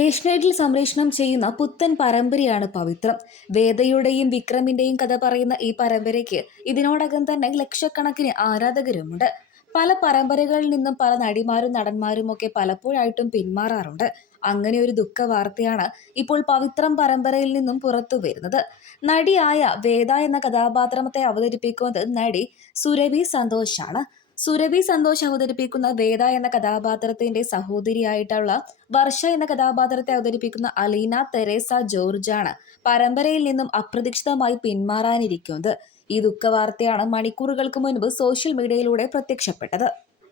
ഏഷ്യനെറ്റിൽ സംപ്രേഷണം ചെയ്യുന്ന പുത്തൻ പരമ്പരയാണ് പവിത്രം. വേദയുടെയും വിക്രമിന്റെയും കഥ പറയുന്ന ഈ പരമ്പരയ്ക്ക് ഇതിനോടകം തന്നെ ലക്ഷക്കണക്കിന് ആരാധകരുമുണ്ട്. പല പരമ്പരകളിൽ നിന്നും പല നടിമാരും നടന്മാരും ഒക്കെ പലപ്പോഴായിട്ടും പിന്മാറാറുണ്ട്. അങ്ങനെ ഒരു ദുഃഖ വാർത്തയാണ് ഇപ്പോൾ പവിത്രം പരമ്പരയിൽ നിന്നും പുറത്തു വരുന്നത്. നടിയായ വേദ എന്ന കഥാപാത്രത്തെ അവതരിപ്പിക്കുന്നത് നടി സുരഭി സന്തോഷാണ്. സുരഭി സന്തോഷ് അവതരിപ്പിക്കുന്ന വേദ എന്ന കഥാപാത്രത്തിന്റെ സഹോദരിയായിട്ടുള്ള വർഷ എന്ന കഥാപാത്രത്തെ അവതരിപ്പിക്കുന്ന അലീന തെരേസ ജോർജാണ് പരമ്പരയിൽ നിന്നും അപ്രതീക്ഷിതമായി പിന്മാറാനിരിക്കുന്നത്. ഈ ദുഃഖവാർത്തയാണ് മണിക്കൂറുകൾക്ക് മുൻപ് സോഷ്യൽ മീഡിയയിലൂടെ പ്രത്യക്ഷപ്പെട്ടത്.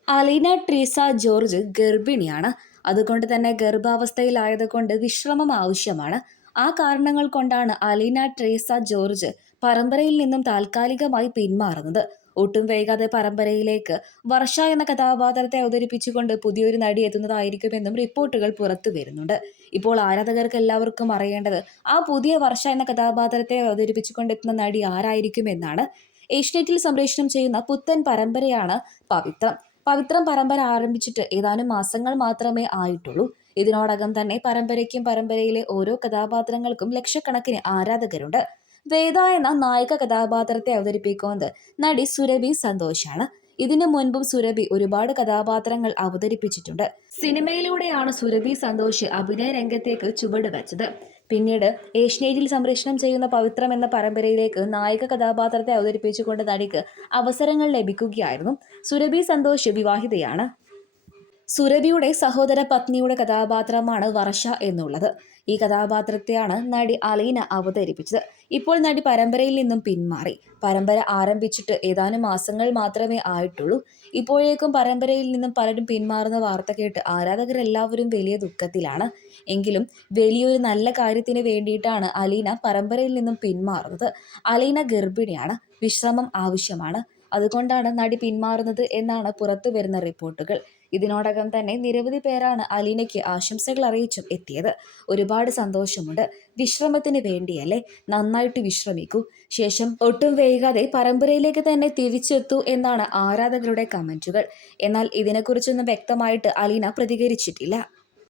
അലീന ട്രീസ ജോർജ് ഗർഭിണിയാണ്. അതുകൊണ്ട് തന്നെ ഗർഭാവസ്ഥയിലായതുകൊണ്ട് വിശ്രമം ആവശ്യമാണ്. ആ കാരണങ്ങൾ കൊണ്ടാണ് അലീന ട്രീസ ജോർജ് പരമ്പരയിൽ നിന്നും താൽക്കാലികമായി പിന്മാറുന്നത്. ഒട്ടും വൈകാതെ പരമ്പരയിലേക്ക് വർഷ എന്ന കഥാപാത്രത്തെ അവതരിപ്പിച്ചുകൊണ്ട് പുതിയൊരു നടി എത്തുന്നതായിരിക്കുമെന്നും റിപ്പോർട്ടുകൾ പുറത്തു വരുന്നുണ്ട്. ഇപ്പോൾ ആരാധകർക്ക് എല്ലാവർക്കും അറിയേണ്ടത് ആ പുതിയ വർഷ എന്ന കഥാപാത്രത്തെ അവതരിപ്പിച്ചുകൊണ്ടെത്തുന്ന നടി ആരായിരിക്കുമെന്നാണ്. ഏഷ്യനെറ്റിൽ സംപ്രേഷണം ചെയ്യുന്ന പുത്തൻ പരമ്പരയാണ് പവിത്രം. പവിത്രം പരമ്പര ആരംഭിച്ചിട്ട് ഏതാനും മാസങ്ങൾ മാത്രമേ ആയിട്ടുള്ളൂ. ഇതിനോടകം തന്നെ പരമ്പരയ്ക്കും പരമ്പരയിലെ ഓരോ കഥാപാത്രങ്ങൾക്കും ലക്ഷക്കണക്കിന് ആരാധകരുണ്ട്. വേദ എന്ന നായിക കഥാപാത്രത്തെ അവതരിപ്പിക്കുന്നത് നടി സുരഭി സന്തോഷാണ്. ഇതിനു മുൻപും സുരഭി ഒരുപാട് കഥാപാത്രങ്ങൾ അവതരിപ്പിച്ചിട്ടുണ്ട്. സിനിമയിലൂടെയാണ് സുരഭി സന്തോഷ് അഭിനയ രംഗത്തേക്ക് ചുവട് വെച്ചത്. പിന്നീട് ഏഷ്യേജിൽ സംപ്രേഷണം ചെയ്യുന്ന പവിത്രം എന്ന പരമ്പരയിലേക്ക് നായിക കഥാപാത്രത്തെ അവതരിപ്പിച്ചുകൊണ്ട് നടിക്ക് അവസരങ്ങൾ ലഭിക്കുകയായിരുന്നു. സുരഭി സന്തോഷ് വിവാഹിതയാണ്. സുരഭിയുടെ സഹോദര പത്നിയുടെ കഥാപാത്രമാണ് വർഷ എന്നുള്ളത്. ഈ കഥാപാത്രത്തെയാണ് നടി അലീന അവതരിപ്പിച്ചത്. ഇപ്പോൾ നടി പരമ്പരയിൽ നിന്നും പിന്മാറി. പരമ്പര ആരംഭിച്ചിട്ട് ഏതാനും മാസങ്ങൾ മാത്രമേ ആയിട്ടുള്ളൂ. ഇപ്പോഴേക്കും പരമ്പരയിൽ നിന്നും പലരും പിന്മാറുന്ന വാർത്ത കേട്ട് ആരാധകരെല്ലാവരും വലിയ ദുഃഖത്തിലാണ്. എങ്കിലും വലിയൊരു നല്ല കാര്യത്തിന് വേണ്ടിയിട്ടാണ് അലീന പരമ്പരയിൽ നിന്നും പിന്മാറുന്നത്. അലീന ഗർഭിണിയാണ്. വിശ്രമം ആവശ്യമാണ്. അതുകൊണ്ടാണ് നടി പിന്മാറുന്നത് എന്നാണ് പുറത്തു വരുന്ന റിപ്പോർട്ടുകൾ. ഇതിനോടകം തന്നെ നിരവധി പേരാണ് അലീനയ്ക്ക് ആശംസകൾ അറിയിച്ചും എത്തിയത്. ഒരുപാട് സന്തോഷമുണ്ട്. വിശ്രമത്തിന് വേണ്ടിയല്ലേ? നന്നായിട്ട് വിശ്രമിക്കൂ. ശേഷം ഒട്ടും വൈകാതെ പരമ്പരയിലേക്ക് തന്നെ തിരിച്ചെത്തൂ എന്നാണ് ആരാധകരുടെ കമന്റുകൾ എന്നാൽ ഇതിനെക്കുറിച്ചൊന്നും വ്യക്തമായിട്ട് അലീന പ്രതികരിച്ചിട്ടില്ല.